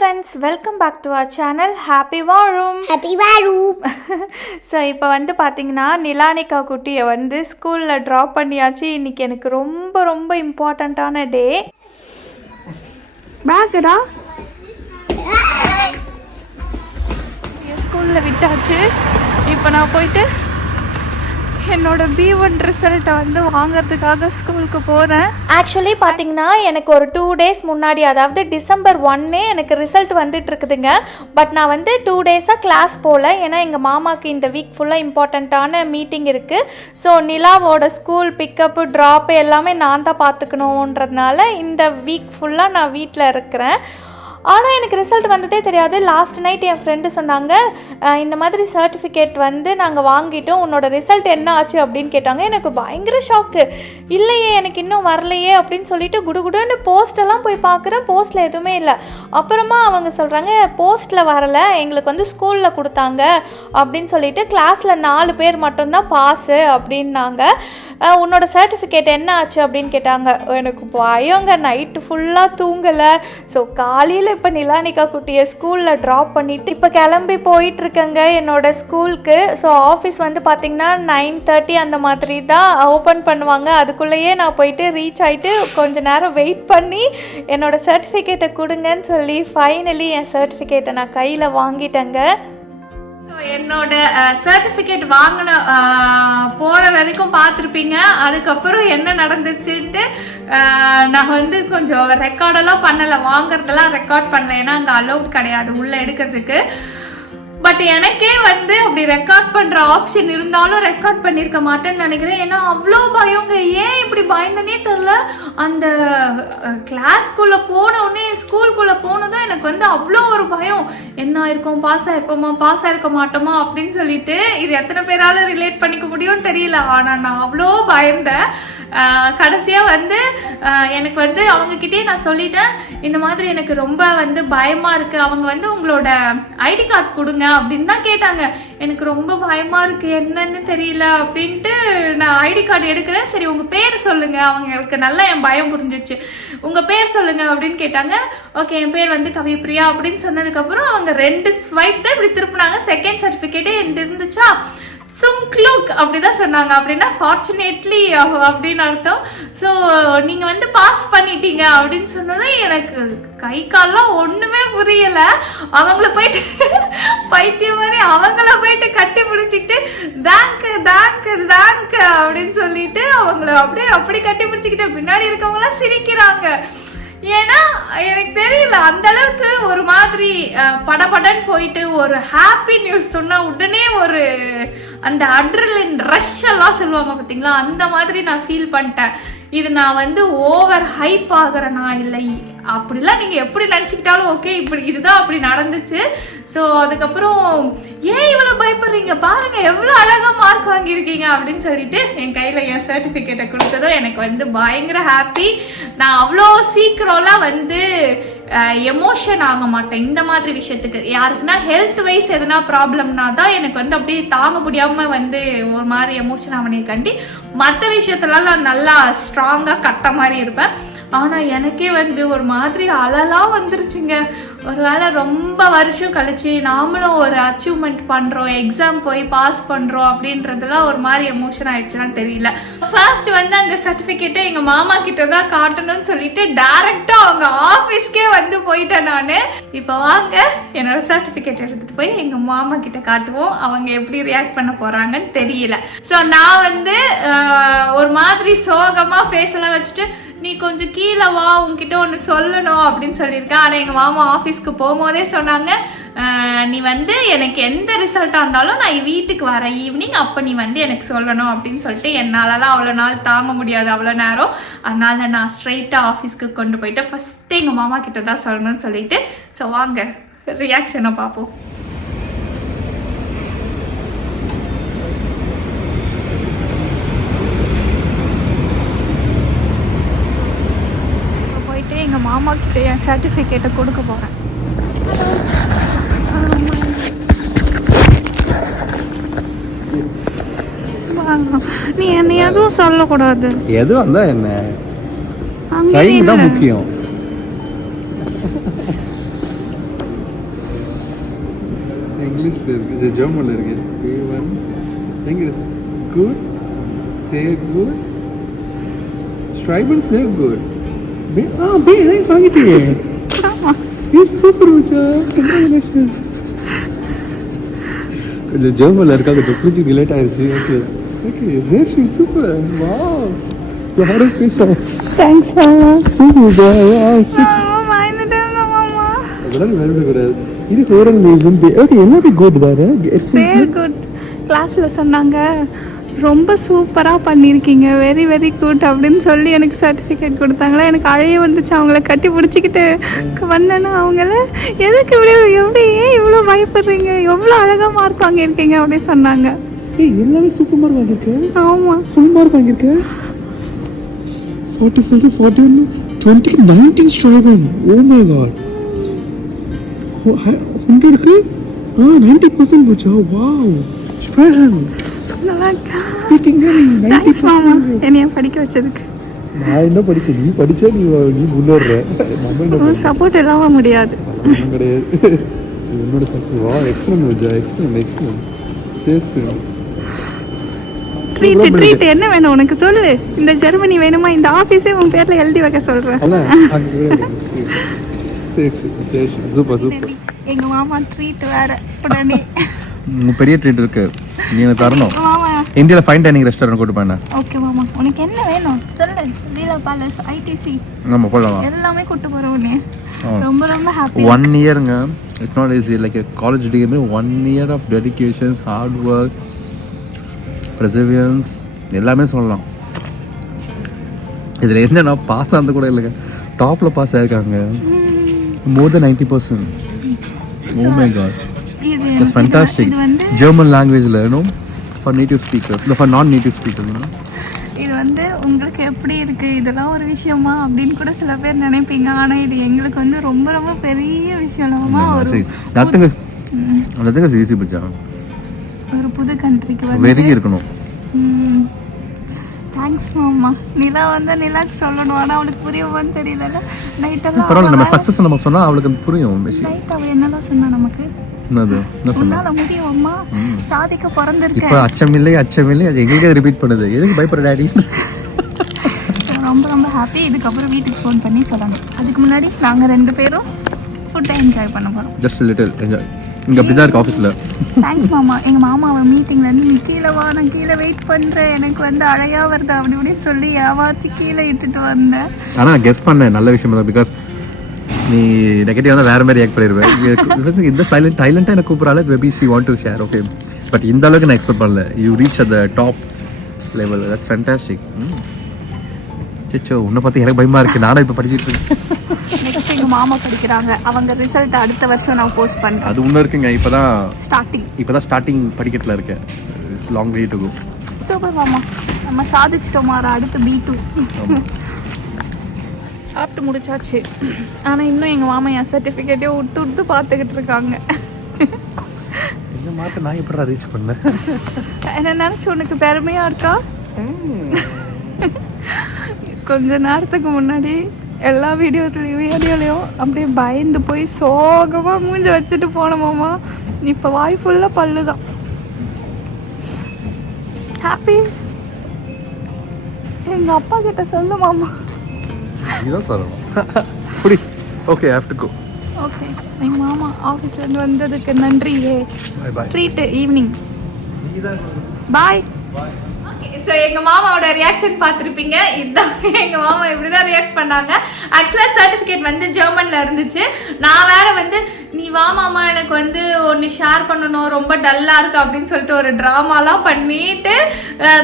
Friends, welcome back to our channel happy வாழும். So இப்போ வந்து பார்த்தீங்கன்னா நிலானிகா குட்டியை வந்து ஸ்கூலில் ட்ராப் பண்ணியாச்சு. இன்றைக்கி எனக்கு ரொம்ப ரொம்ப இம்பார்ட்டண்ட்டான டே. பேக்குடா ஸ்கூலில் விட்டாச்சு. இப்போ நான் போயிட்டு என்னோட B1 ரிசல்ட்டை வந்து வாங்கிறதுக்காக ஸ்கூலுக்கு போகிறேன். ஆக்சுவலி பார்த்தீங்கன்னா எனக்கு ஒரு 2 டேஸ் முன்னாடி, அதாவது December 1 எனக்கு ரிசல்ட் வந்துட்டு இருக்குதுங்க. பட் நான் வந்து 2 டேஸாக கிளாஸ் போகல. ஏன்னா எங்கள் மாமாவுக்கு இந்த வீக் ஃபுல்லாக இம்பார்ட்டண்ட்டான மீட்டிங் இருக்குது. ஸோ நிலாவோட ஸ்கூல் பிக்கப்பு ட்ராப்பு எல்லாமே நான் தான் பார்த்துக்கணுன்றதுனால இந்த வீக் ஃபுல்லாக நான் வீட்டில் இருக்கிறேன். ஆனால் எனக்கு ரிசல்ட் வந்ததே தெரியாது. லாஸ்ட் நைட் என் ஃப்ரெண்டு சொன்னாங்க, இந்த மாதிரி சர்டிஃபிகேட் வந்து நாங்கள் வாங்கிட்டோம், உன்னோட ரிசல்ட் என்ன ஆச்சு அப்படின்னு கேட்டாங்க. எனக்கு பயங்கர ஷாக்கு. இல்லையே, எனக்கு இன்னும் வரலையே அப்படின்னு சொல்லிட்டு குடுகுடுன்னு போஸ்டெல்லாம் போய் பார்க்குறேன். போஸ்ட்டில் எதுவுமே இல்லை. அப்புறமா அவங்க சொல்கிறாங்க, போஸ்ட்டில் வரலை, எங்களுக்கு வந்து ஸ்கூலில் கொடுத்தாங்க அப்படின்னு சொல்லிட்டு கிளாஸில் 4 பேர் மட்டும்தான் பாஸு அப்படின்னாங்க. உன்னோட சர்டிஃபிகேட் என்ன ஆச்சு அப்படின்னு கேட்டாங்க. எனக்கு பயங்க, நைட்டு ஃபுல்லாக தூங்கலை. ஸோ காலையில் இப்போ நிலானிகா குட்டியை ஸ்கூலில் ட்ராப் பண்ணிவிட்டு இப்போ கிளம்பி போயிட்டுருக்கேங்க என்னோடய ஸ்கூலுக்கு. ஸோ ஆஃபீஸ் வந்து பார்த்திங்கன்னா 9:30 அந்த மாதிரி தான் ஓப்பன் பண்ணுவாங்க. அதுக்குள்ளேயே நான் போயிட்டு ரீச் ஆகிட்டு கொஞ்சம் நேரம் வெயிட் பண்ணி என்னோடய சர்டிஃபிகேட்டை கொடுங்கன்னு சொல்லி ஃபைனலி என் சர்டிஃபிகேட்டை நான் கையில் வாங்கிட்டேங்க. ஸோ என்னோட சர்டிஃபிகேட் வாங்கின போகிற வரைக்கும் பார்த்துருப்பீங்க. அதுக்கப்புறம் என்ன நடந்துச்சுன்ட்டு நான் வந்து கொஞ்சம் ரெக்கார்டெல்லாம் பண்ணலை, வாங்குறதெல்லாம் ரெக்கார்ட் பண்ணல. ஏன்னா அங்கே அலௌட் கிடையாது உள்ளே எடுக்கிறதுக்கு. பட் எனக்கே வந்து அப்படி ரெக்கார்ட் பண்ணுற ஆப்ஷன் இருந்தாலும் ரெக்கார்ட் பண்ணியிருக்க மாட்டேன்னு நினைக்கிறேன். ஏன்னா அவ்வளோ பயங்க. ஏன் இப்படி பயந்தனே தெரில. அந்த கிளாஸ்க்குள்ளே போனோடனே, ஸ்கூலுக்குள்ளே போனதும் எனக்கு வந்து அவ்வளோ ஒரு பயம். என்ன ஆயிருக்கோம், பாஸ் ஆயிருப்போமா, பாஸ் ஆயிருக்க மாட்டோமா அப்படின்னு சொல்லிட்டு. இது எத்தனை பேரால் ரிலேட் பண்ணிக்க முடியும்னு தெரியல. ஆனால் நான் அவ்வளோ பயந்தேன். கடைசியாக வந்து எனக்கு வந்து அவங்கக்கிட்டே நான் சொல்லிட்டேன், இந்த மாதிரி எனக்கு ரொம்ப வந்து பயமாக இருக்குது, அவங்க வந்து உங்களோட ஐடி கார்டு கொடுங்க அப்படின்னு தான் கேட்டாங்க. எனக்கு ரொம்ப பயமாக இருக்குது, என்னன்னு தெரியல அப்படின்ட்டு நான் ஐடி கார்டு எடுக்கிறேன். சரி உங்கள் பேர் சொல்லுங்கள். அவங்களுக்கு நல்லா என் பயம் புரிஞ்சிச்சு. உங்கள் பேர் சொல்லுங்கள் அப்படின்னு கேட்டாங்க. ஓகே, என் பேர் வந்து கவிப்ரியா அப்படின்னு சொன்னதுக்கப்புறம் அவங்க 2 ஸ்வைப் தான் இப்படி திருப்பினாங்க. செகண்ட் சர்டிஃபிகேட்டே எனக்கு இருந்துச்சா, சும்க்லுக் அப்படிதான் சொன்னாங்க. அப்படின்னா ஃபார்ச்சுனேட்லி அப்படின்னு அர்த்தம். ஸோ நீங்கள் வந்து பாஸ் பண்ணிட்டீங்க அப்படின்னு சொன்னதும் எனக்கு கை கால்லாம் ஒன்றுமே புரியலை. அவங்கள போயிட்டு பைத்தியம் மாதிரி அவங்கள போயிட்டு கட்டி பிடிச்சிக்கிட்டு தேங்க் தேங்க் தேங்க் அப்படின்னு சொல்லிட்டு அவங்கள அப்படி கட்டி பிடிச்சிக்கிட்டு பின்னாடி இருக்கவங்களாம் சிரிக்கிறாங்க. ஏன்னா எனக்கு தெரியல, அந்த அளவுக்கு ஒரு மாதிரி படபடன்னு போயிட்டு ஒரு ஹாப்பி நியூஸ் சொன்னால் உடனே ஒரு அந்த அட்ரிலின் ரஷ் எல்லாம் சொல்லுவாங்க பார்த்தீங்களா, அந்த மாதிரி நான் ஃபீல் பண்ணிட்டேன். இது நான் வந்து ஓவர் ஹைப் ஆகிறேனா இல்லை அப்படிலாம் நீங்கள் எப்படி நினச்சிக்கிட்டாலும் ஓகே, இப்படி இதுதான் அப்படி நடந்துச்சு. ஸோ அதுக்கப்புறம் ஏன் இவ்வளோ பயப்படுறீங்க, பாருங்கள் எவ்வளோ அழகாக மார்க் வாங்கியிருக்கீங்க அப்படின்னு சொல்லிட்டு என் கையில் என் சர்டிஃபிகேட்டை கொடுத்ததும் எனக்கு வந்து பயங்கர ஹாப்பி. நான் அவ்வளோ சீக்கிரம்லாம் வந்து எமோஷன் ஆக மாட்டேன் இந்த மாதிரி விஷயத்துக்கு. யாருக்குன்னா ஹெல்த் வைஸ் எதனா ப்ராப்ளம்னா தான் எனக்கு வந்து அப்படியே தாங்க முடியாமல் வந்து ஒரு மாதிரி எமோஷன் ஆகணேக்காண்டி மற்ற விஷயத்துலாம் நான் நல்லா ஸ்ட்ராங்காக கட்ட மாதிரி இருப்பேன். ஆனால் எனக்கே வந்து ஒரு மாதிரி அழலாம் வந்துருச்சுங்க. ஒரு வேளை ரொம்ப வருஷம் கழிச்சு நாமளும் ஒரு அச்சீவ்மெண்ட் பண்ணுறோம், எக்ஸாம் போய் பாஸ் பண்ணுறோம் அப்படின்றதுலாம் ஒரு மாதிரி எமோஷன் ஆயிடுச்சுன்னு தெரியல. ஃபர்ஸ்ட் வந்து அந்த சர்டிஃபிகேட்டை எங்கள் மாமா கிட்ட தான் காட்டணும்னு சொல்லிட்டு டைரெக்டாக அவங்க ஆஃபீஸ்க்கே வந்து போயிட்டேன் நான். இப்போ வாங்க என்னோட சர்டிஃபிகேட் எடுத்துகிட்டு போய் எங்கள் மாமா கிட்ட காட்டுவோம். அவங்க எப்படி ரியாக்ட் பண்ண போகிறாங்கன்னு தெரியல. ஸோ நான் வந்து ஒரு மாதிரி சோகமாக ஃபேஸ் எல்லாம் வச்சுட்டு, நீ கொஞ்சம் கீழே வா, உங்ககிட்ட ஒன்று சொல்லணும் அப்படின்னு சொல்லியிருக்கேன். ஆனால் எங்கள் மாமா ஆஃபீஸ்க்கு போகும்போதே சொன்னாங்க, நீ வந்து எனக்கு எந்த ரிசல்ட்டாக இருந்தாலும் நான் வீட்டுக்கு வரேன் ஈவினிங், அப்போ நீ வந்து எனக்கு சொல்லணும் அப்படின்னு சொல்லிட்டு. என்னாலலாம் அவ்வளோ நாள் தாங்க முடியாது, அவ்வளோ நேரம். அதனால நான் ஸ்ட்ரெயிட்டாக ஆஃபீஸ்க்கு கொண்டு போயிட்டு ஃபஸ்ட்டு எங்கள் மாமா கிட்ட தான் சொல்லணும்னு சொல்லிட்டு. ஸோ வாங்க ரியாக்ஷனை பார்ப்போம். எங்கள் மாமா கிட்ட என் சர்டிஃபிகேட்டை கொடுக்க போகிறேன். நீ என்ன எதுவும் சொல்லக்கூடாது. எதுவும் வந்தா என்ன முக்கியம். இங்கிலீஷ்ல இருக்கு, இது ஜெர்மன்ல இருக்கு. B1 எங்க குட் சே குட் ஸ்ட்ரைபல் சே குட் பே நைஸ் வாங்கிட்டீங்க. இது சூப்பர் மச்சா, கங்க்ராச்சுலேஷன். இந்த ஜெர்மன்ல இருக்காங்க, டெக்னிக்கல் ரிலேட் ஆயிருச்சு. ஓகே ஓகே ஜெர்ஷி super. Wow you had a piece of thanks மாமா. Super wow. மாமா மறந்துட்டேன் மாமா. அதெல்லாம் வேற கூடாது. இது ஹோரல் மேசன் பே. ஓகே எல்லாமே குட் தானே. சேர் குட். கிளாஸ்ல சொன்னாங்க ரொம்ப சூப்பராக பண்ணியிருக்கீங்க, வெரி வெரி குட் அப்படின்னு சொல்லி எனக்கு சர்டிஃபிகேட் கொடுத்தாங்களா. எனக்கு அழைய வந்துச்சு. அவங்கள கட்டி பிடிச்சிக்கிட்டு வந்தேன்னா அவங்கள எதுக்கு எப்படி ஏன் இவ்வளோ பயப்படுறீங்க, எவ்வளோ அழகாக மார்க் வாங்கியிருக்கீங்க அப்படின்னு சொன்னாங்க. எல்லாமே சூப்பர் மார்க் வாங்கியிருக்கேன். ஆமாம் ஃபுல் மார்க் வாங்கியிருக்கேன். 45 41 20 19 ஸ்ட்ரைபன். ஓ மை காட். 100க்கு 90% போச்சா. வாவ் ஸ்ட்ரைபன். நல்லா இருக்கா? ஸ்பீக்கிங் தேங்க்ஸ் மாமா என்னைய படிக்க வச்சதுக்கு. நான் என்ன படிச்சேன், நீ படிச்சா நீ முன்னேற. நம்ம என்ன சப்போர்ட் இல்லாமல் முடியாது. கிடையாது. என்னோட சப்போர்ட். வா எக்ஸலன்ட் மஜா, எக்ஸலன்ட் எக்ஸலன்ட். சேஸ் ட்ரீட் என்ன வேணும் உனக்கு சொல்லு. இந்த ஜெர்மனி வேணுமா, இந்த ஆஃபீஸே உன் பேர்ல எழுதி வைக்க சொல்றேன். Super super. எங்க மாமா ட்ரீட் வேற உடனே. பெரிய ட்ரீட் இருக்கு, நீ எனக்கு தரணும். இந்தியாவில் ஃபைன் டைனிங் ரெஸ்டாரண்ட் கூட்டு போனேன். ஓகே மாமா, உனக்கு என்ன வேணும் சொல்லு. லீலா பேலஸ், ஐடிசி நம்ம போலாம், எல்லாமே கூட்டு போறோம். உடனே ரொம்ப ரொம்ப ஹாப்பி. 1 இயர்ங்க, it's not easy. Like college degree 1 year of dedication, hard work, perseverance எல்லாமே சொல்லலாம். இதில் என்னன்னா பாஸ் ஆனது கூட இல்லைங்க, டாப்பில் பாஸ் ஆயிருக்காங்க. More then 90%. Oh my god, it's fantastic. German லாங்குவேஜில் ஃபார் நேட்டிவ் ஸ்பீக்கர்ஸ், இல்லை ஃபார் நான் நேட்டிவ் ஸ்பீக்கர்ஸ். இது வந்து உங்களுக்கு எப்படி இருக்கு, இதெல்லாம் ஒரு விஷயமா அப்படின்னு கூட சில பேர் நினைப்பீங்க. ஆனால் இது எங்களுக்கு வந்து ரொம்ப ரொம்ப பெரிய விஷயம். ஒரு புது கண்ட்ரிக்கு வெறி இருக்கணும். தேங்க்ஸ் மாமா. நிலா வந்து நிலாக்கு சொல்லணும், ஆனால் அவளுக்கு புரியுமான்னு தெரியல. நைட்டெல்லாம் பரவாயில்ல, நம்ம சக்ஸஸ் நம்ம சொன்னால் அவளுக்கு புரியும். நைட் அவள் என்னதான் சொன்னா நமக்கு, உன்னால முடியும் அம்மா, சாதிக்க பிறந்திருக்க. இப்போ அச்சமில்லை அச்சமில்லை, அது எங்களுக்கே ரிப்பீட் பண்ணுது. எதுக்கு பயப்படுற டாடி? ரொம்ப ரொம்ப ஹாப்பி. இதுக்கப்புறம் வீட்டுக்கு ஃபோன் பண்ணி சொல்லணும். அதுக்கு முன்னாடி நாங்கள் 2 பேரும் ஃபுட்டை என்ஜாய் பண்ண போகிறோம். Just little enjoy. இங்கே அப்படி தான் இருக்கு ஆஃபீஸில். தேங்க்ஸ் மாமா. எங்கள் மாமாவை மீட்டிங்லேருந்து நீ கீழே வா, நான் கீழே வெயிட் பண்ணுறேன், எனக்கு வந்து அழையா வருது அப்படி இப்படின்னு சொல்லி ஏமாற்றி கீழே இட்டுட்டு வந்தேன். ஆனால் கெஸ் பண்ணேன், நல்ல விஷயம் தான். பிகாஸ் நீ நெகட்டிவாக தான் வேறு மாதிரி ரியாக்ட் பண்ணிடுவேன். இந்த சைலண்ட்டாக எனக்கு கூப்பிட்றால, maybe she want to share. Okay, but இந்த அளவுக்கு நான் எக்ஸ்பெக்ட் பண்ணல. You reach at the top level. That's fantastic. சிச்சோ, உன்னை பார்த்து எனக்கு பயமாக இருக்குது. நானும் இப்போ படிச்சுட்டு இருக்கேன். நெக்ஸ்ட் எங்கள் மாமா படிக்கிறாங்க, அவங்க ரிசல்ட் அடுத்த வருஷம் நான் போஸ்ட் பண்ணுறேன். அது ஒன்று இருக்குங்க, இப்போ தான் ஸ்டார்டிங் படிக்கட்டில் இருக்கேன். It's long way to go. Super மாமா, நம்ம சாதிச்சிட்டோம். அடுத்து B2 சாப்பிட்டு முடிச்சாச்சு. ஆனால் இன்னும் எங்கள் மாமா என் சர்டிஃபிகேட்டே உடுத்து பார்த்துக்கிட்டு இருக்காங்க. இந்த மாட்டை நான் எப்படா ரீச் பண்ணேன்? என்ன நினச்சி உனக்கு பெருமையாக இருக்கா? கொஞ்ச நேரத்துக்கு முன்னாடி எல்லா வீடியோலையும் அப்படியே பயந்து போய் சோகமாக மூஞ்ச வச்சுட்டு போனோமாமா. இப்போ வாய் ஃபுல்லாக பல்லு தான். ஹாப்பி. எங்கள் அப்பா கிட்ட சொல்லு மாமா. இதுதான் சொல்லணும். Okay, I have to go. Okay, எங்கள் மாமா ஆஃபீஸ்லேருந்து வந்ததுக்கு நன்றி. Treat evening. பாய். ஸோ எங்கள் மாமாவோட ரியாக்ஷன் பார்த்துருப்பீங்க. இதுதான் எங்கள் மாமா இப்படி தான் ரியாக்ட் பண்ணாங்க. ஆக்சுவலாக சர்டிஃபிகேட் வந்து ஜெர்மனில் இருந்துச்சு. நான் வேற வந்து நீ வா மாமா, எனக்கு வந்து ஒன்று ஷேர் பண்ணணும், ரொம்ப டல்லாக இருக்கு அப்படின்னு சொல்லிட்டு ஒரு ட்ராமாலாம் பண்ணிட்டு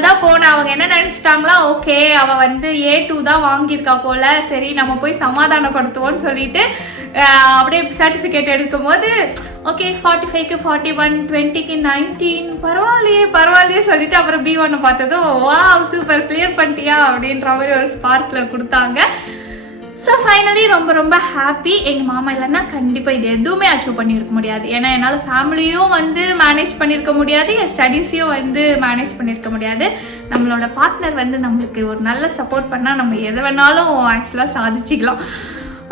தான் போனேன். அவங்க என்ன நினச்சிட்டாங்களா, ஓகே அவள் வந்து A2 தான் வாங்கியிருக்கா போல, சரி நம்ம போய் சமாதானப்படுத்துவோன்னு சொல்லிட்டு அப்படியே சர்டிஃபிகேட் எடுக்கும் போது ஓகே 45க்கு 41, 20க்கு 19, பரவாயில்லையே சொல்லிட்டு அப்புறம் B1 பார்த்ததும் வா சூப்பர் கிளியர் பண்ணிட்டியா அப்படின்ற மாதிரி ஒரு ஸ்பார்க்கில் கொடுத்தாங்க. ஸோ ஃபைனலி ரொம்ப ரொம்ப ஹாப்பி. எங்கள் மாமா இல்லைன்னா கண்டிப்பாக இது எதுவுமே அச்சீவ் பண்ணியிருக்க முடியாது. ஏன்னா என்னால் ஃபேமிலியும் வந்து மேனேஜ் பண்ணியிருக்க முடியாது, என் ஸ்டடீஸையும் வந்து மேனேஜ் பண்ணியிருக்க முடியாது. நம்மளோட பார்ட்னர் வந்து நம்மளுக்கு ஒரு நல்ல சப்போர்ட் பண்ணால் நம்ம எதை வேணாலும் ஆக்சுவலாக சாதிச்சிக்கலாம்.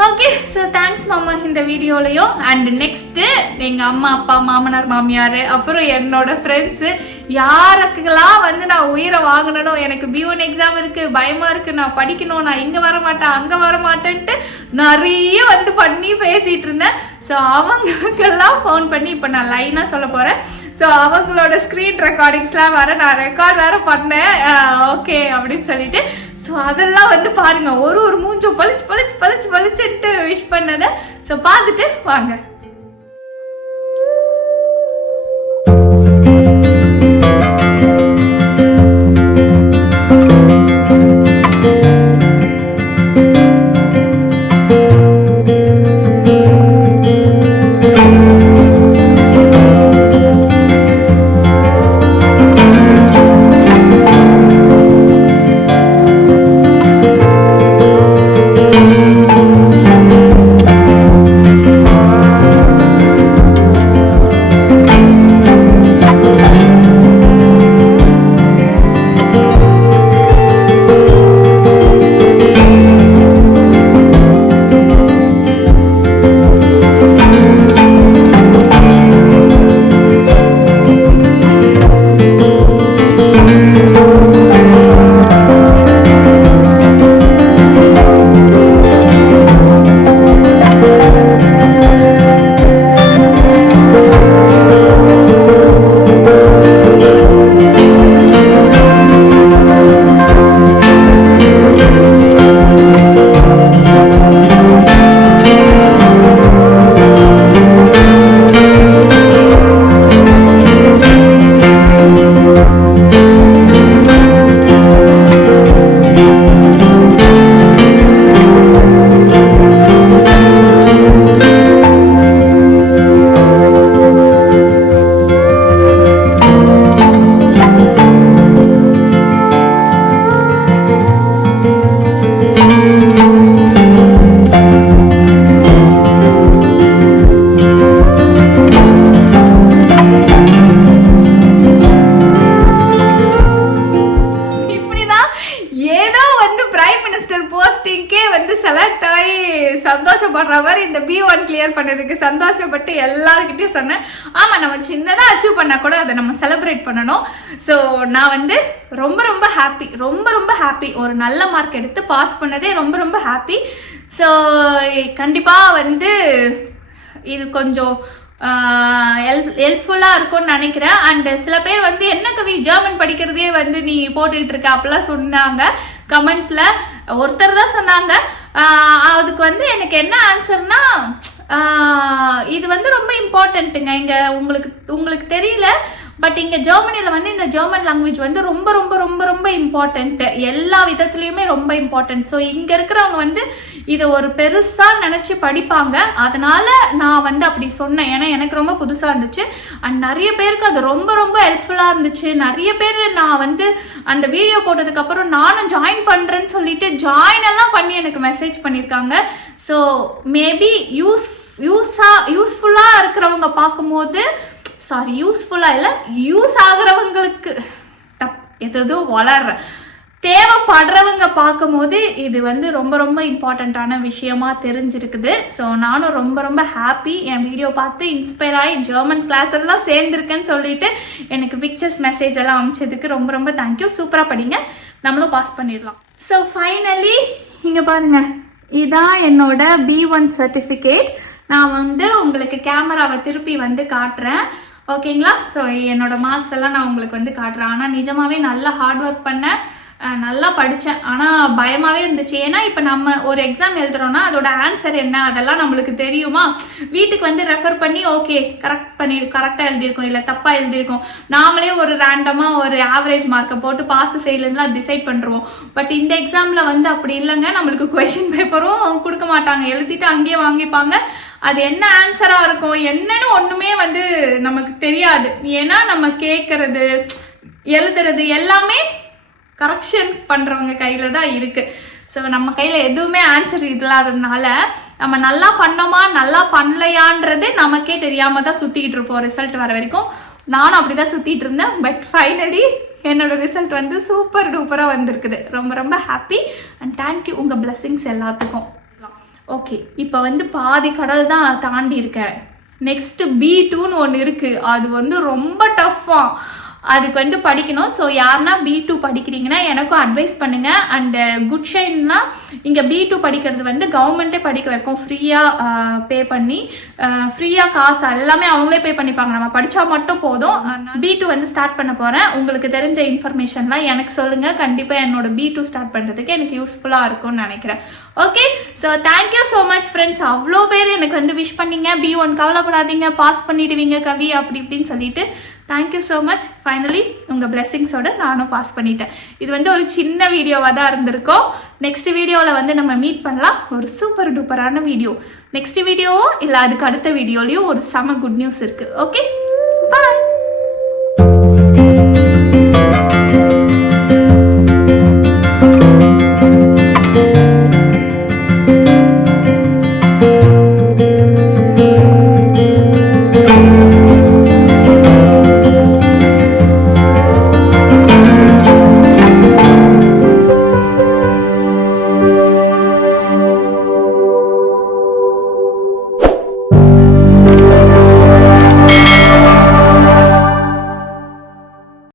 ஓகே, ஸோ தேங்க்ஸ் மாமா இந்த வீடியோலையும். அண்ட் நெக்ஸ்ட்டு எங்கள் அம்மா அப்பா மாமனார் மாமியார் அப்புறம் என்னோட ஃப்ரெண்ட்ஸு யாருக்கெல்லாம் வந்து நான் உயிரை வாங்கணும், எனக்கு B1 எக்ஸாம் இருக்குது, பயமாக இருக்குது, நான் படிக்கணும், நான் இங்கே வர மாட்டேன் அங்கே வர மாட்டேன்ட்டு நிறைய வந்து பண்ணி பேசிகிட்டு இருந்தேன். ஸோ அவங்களுக்கெல்லாம் ஃபோன் பண்ணி இப்போ நான் லைனாக சொல்ல போகிறேன். ஸோ அவங்களோட ஸ்க்ரீன் ரெக்கார்டிங்ஸ்லாம் நான் ரெக்கார்ட் வேறு பண்ணேன். ஓகே அப்படின்னு சொல்லிட்டு ஸோ அதெல்லாம் வந்து பாருங்க, ஒரு மூஞ்சம் பளிச்சுன்ட்டு விஷ் பண்ணதை. ஸோ பார்த்துட்டு வாங்க. சந்தோஷப்படுற மாதிரி இந்த B1 கிளியர் பண்ணதுக்கு சந்தோஷப்பட்டு எல்லாருக்கிட்டையும் சொன்னேன். ஆமாம், நம்ம சின்னதாக அச்சீவ் பண்ணால் கூட அதை நம்ம செலிப்ரேட் பண்ணணும். ஸோ நான் வந்து ரொம்ப ஹாப்பி. ஒரு நல்ல மார்க் எடுத்து பாஸ் பண்ணதே ரொம்ப ஹாப்பி. ஸோ கண்டிப்பாக வந்து இது கொஞ்சம் ஹெல்ப்ஃபுல்லாக இருக்கும்னு நினைக்கிறேன். அண்ட் சில பேர் வந்து என்ன கவி ஜெர்மன் படிக்கிறதே வந்து நீ போட்டுக்கிட்டு இருக்க அப்படிலாம் சொன்னாங்க கமெண்ட்ஸில். ஒருத்தர் தான் சொன்னாங்க. அதுக்கு வந்து எனக்கு என்ன ஆன்சர்னா, இது வந்து ரொம்ப இம்பார்ட்டண்ட்டுங்க. இங்கே உங்களுக்கு தெரியல, பட் இங்கே ஜெர்மனியில் வந்து இந்த ஜெர்மன் லாங்குவேஜ் வந்து ரொம்ப இம்பார்ட்டண்ட்டு. எல்லா விதத்துலேயுமே ரொம்ப இம்பார்ட்டன்ட். ஸோ இங்கே இருக்கிறவங்க வந்து இதை ஒரு பெருசாக நினச்சி படிப்பாங்க. அதனால நான் வந்து அப்படி சொன்னேன். ஏன்னா எனக்கு ரொம்ப புதுசாக இருந்துச்சு. அண்ட் நிறைய பேருக்கு அது ரொம்ப ஹெல்ப்ஃபுல்லாக இருந்துச்சு. நிறைய பேர் நான் வந்து அந்த வீடியோ போட்டதுக்கப்புறம் நானும் ஜாயின் பண்ணுறேன்னு சொல்லிட்டு ஜாயின் எல்லாம் பண்ணி எனக்கு மெசேஜ் பண்ணியிருக்காங்க. ஸோ மேபி யூஸ்ஃபுல்லாக இருக்கிறவங்க பார்க்கும்போது, சாரி யூஸ்ஃபுல்லாக இல்லை, யூஸ் ஆகிறவங்களுக்கு எதோ வளர்ற தேவைப்படுறவங்க பார்க்கும்போது இது வந்து ரொம்ப இம்பார்ட்டண்ட்டான விஷயமா தெரிஞ்சிருக்குது. ஸோ நானும் ரொம்ப ஹாப்பி. என் வீடியோ பார்த்து இன்ஸ்பயர் ஆகி ஜெர்மன் கிளாஸ் எல்லாம் சேர்ந்துருக்கேன்னு சொல்லிட்டு எனக்கு பிக்சர்ஸ் மெசேஜ் எல்லாம் அனுப்பிச்சதுக்கு ரொம்ப தேங்க்யூ. சூப்பராக படிங்க, நம்மளும் பாஸ் பண்ணிடலாம். ஸோ ஃபைனலி இங்கே பாருங்க, இதான் என்னோட B1 சர்டிஃபிகேட். நான் வந்து உங்களுக்கு கேமராவை திருப்பி வந்து காட்டுறேன், ஓகேங்களா? ஸோ என்னோட மார்க்ஸ் எல்லாம் நான் உங்களுக்கு வந்து காட்டுறேன். ஆனால் நிஜமாவே நல்லா ஹார்ட் ஒர்க் பண்ணேன், நல்லா படித்தேன். ஆனால் பயமாகவே இருந்துச்சு. ஏன்னா இப்போ நம்ம ஒரு எக்ஸாம் எழுதுறோன்னா அதோட ஆன்சர் என்ன அதெல்லாம் நம்மளுக்கு தெரியுமா? வீட்டுக்கு வந்து ரெஃபர் பண்ணி ஓகே கரெக்டாக எழுதியிருக்கோம் இல்லை தப்பாக எழுதியிருக்கோம், நாமளே ஒரு ரேண்டமாக ஒரு ஆவரேஜ் மார்க்கை போட்டு பாஸ் ஃபெயிலுலாம் டிசைட் பண்ணுறோம். பட் இந்த எக்ஸாமில் வந்து அப்படி இல்லைங்க. நம்மளுக்கு கொஷின் பேப்பரும் கொடுக்க மாட்டாங்க, எழுதிட்டு அங்கேயே வாங்கிப்பாங்க. அது என்ன ஆன்சராக இருக்கும் என்னன்னு ஒன்றுமே வந்து நமக்கு தெரியாது. ஏன்னா நம்ம கேட்கறது எழுதுறது எல்லாமே கரெக்ஷன் பண்ணுறவங்க கையில் தான் இருக்குது. ஸோ நம்ம கையில் எதுவுமே ஆன்சர் இல்லாததுனால நம்ம நல்லா பண்ணோமா நல்லா பண்ணலையான்றது நமக்கே தெரியாமல் தான் சுற்றிக்கிட்டு இருப்போம் ரிசல்ட் வர வரைக்கும். நானும் அப்படி தான் சுற்றிட்டு இருந்தேன். பட் ஃபைனலி என்னோட ரிசல்ட் வந்து சூப்பர் டூப்பராக வந்திருக்குது. ரொம்ப ஹாப்பி அண்ட் தேங்க்யூ உங்கள் பிளெஸிங்ஸ் எல்லாத்துக்கும். ஓகே, இப்போ வந்து பாதி கடல் தான் தாண்டி இருக்கேன். நெக்ஸ்ட் B2ன்னு ஒன்று இருக்குது. அது வந்து ரொம்ப டஃப்பாக, அதுக்கு வந்து படிக்கணும். ஸோ யாருன்னா B2 படிக்கிறீங்கன்னா எனக்கும் அட்வைஸ் பண்ணுங்கள். அண்டு குட் ஷைன்னா இங்கே B2 படிக்கிறது வந்து கவர்மெண்ட்டே படிக்க வைக்கும், ஃப்ரீயாக பே பண்ணி, ஃப்ரீயாக காசு எல்லாமே அவங்களே பே பண்ணிப்பாங்க, நம்ம படித்தா மட்டும் போதும். B2 வந்து ஸ்டார்ட் பண்ண போகிறேன். உங்களுக்கு தெரிஞ்ச இன்ஃபர்மேஷன்லாம் எனக்கு சொல்லுங்கள். கண்டிப்பாக என்னோட B2 ஸ்டார்ட் பண்ணுறதுக்கு எனக்கு யூஸ்ஃபுல்லாக இருக்கும்னு நினைக்கிறேன். Okay, so thank you so much friends. அவ்வளோ பேர் எனக்கு வந்து விஷ் பண்ணிங்க, B1 கவலைப்படாதீங்க, பாஸ் பண்ணிடுவீங்க கவி அப்படி இப்படின்னு சொல்லிட்டு. Thank you so much. ஃபைனலி உங்கள் பிளெஸிங்ஸோட நானும் பாஸ் பண்ணிட்டேன். இது வந்து ஒரு சின்ன வீடியோவாக தான் இருந்திருக்கோம். நெக்ஸ்ட் வீடியோவில் வந்து நம்ம மீட் பண்ணலாம். ஒரு சூப்பர் டூப்பரான வீடியோ. நெக்ஸ்ட் வீடியோவோ இல்லை அதுக்கு அடுத்த வீடியோலையும் ஒரு செம குட் நியூஸ் இருக்குது. ஓகே, பாய்.